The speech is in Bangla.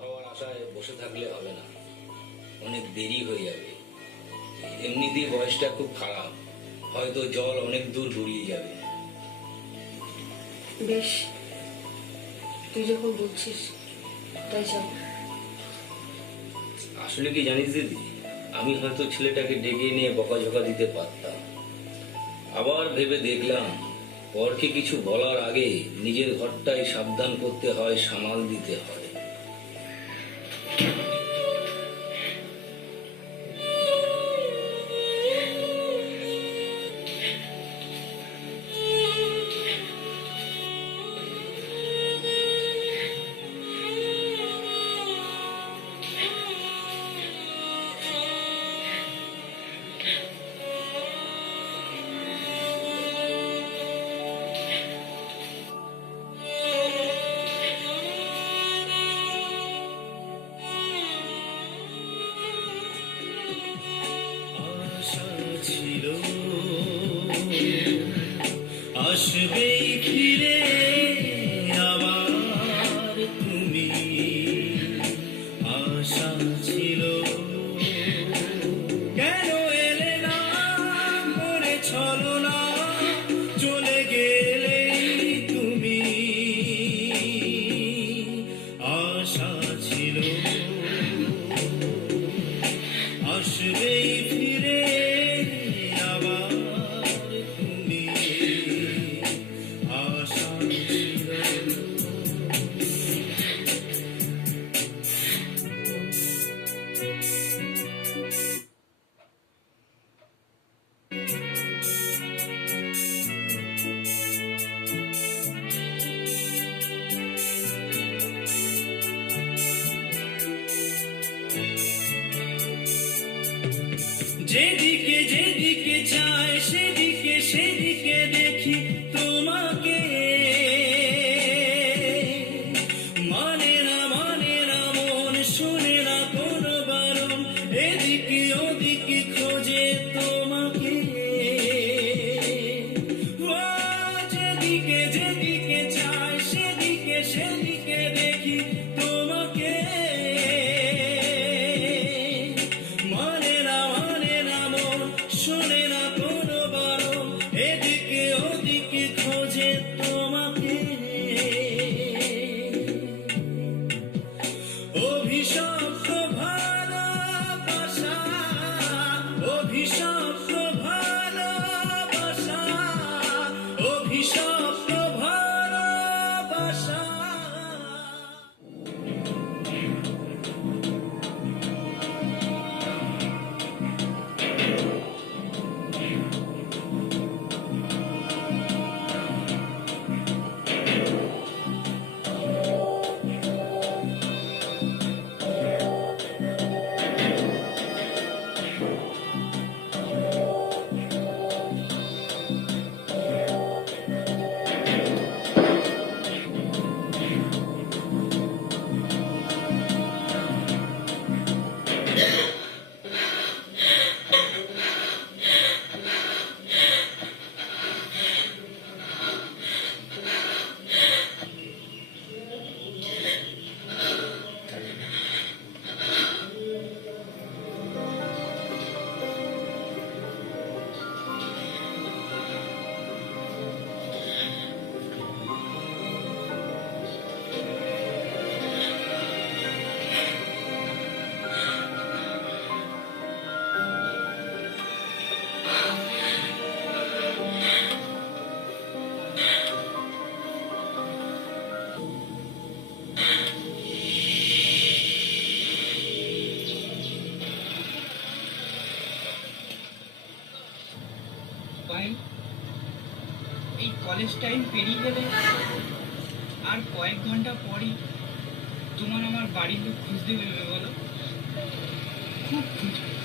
হওয়ার আশায় বসে থাকলে হবে না। অনেক দেরি হয়ে যাবে। এমনিতেই বয়সটা খুব খারাপ। হয়তো জল অনেক দূর গড়িয়ে যাবে। বেশ। তুই যখন বলছিস তাই যাব আসলে কি জানিস দিদি? আমি হয়তো ছেলেটাকে ডেকে নিয়ে বকাঝকা দিতে পারতাম। আবার ভেবে দেখলাম পরকে কিছু বলার আগে নিজের ঘরটাই সাবধান করতে হয় সামাল দিতে হয়। ছিল। আসবে ফিরে যেদিকে যেদিকে চায় সেদিকে সেদিকে দেখি। তোমাকে Russia. Yeah. পায়েল এই কলেজ টাইম পেরিয়ে গেলে আর কয়েক ঘণ্টা পরই তোমার আমার বাড়ির লোক খুঁজতে বেরোবে বলো? খুব খুঁজবে।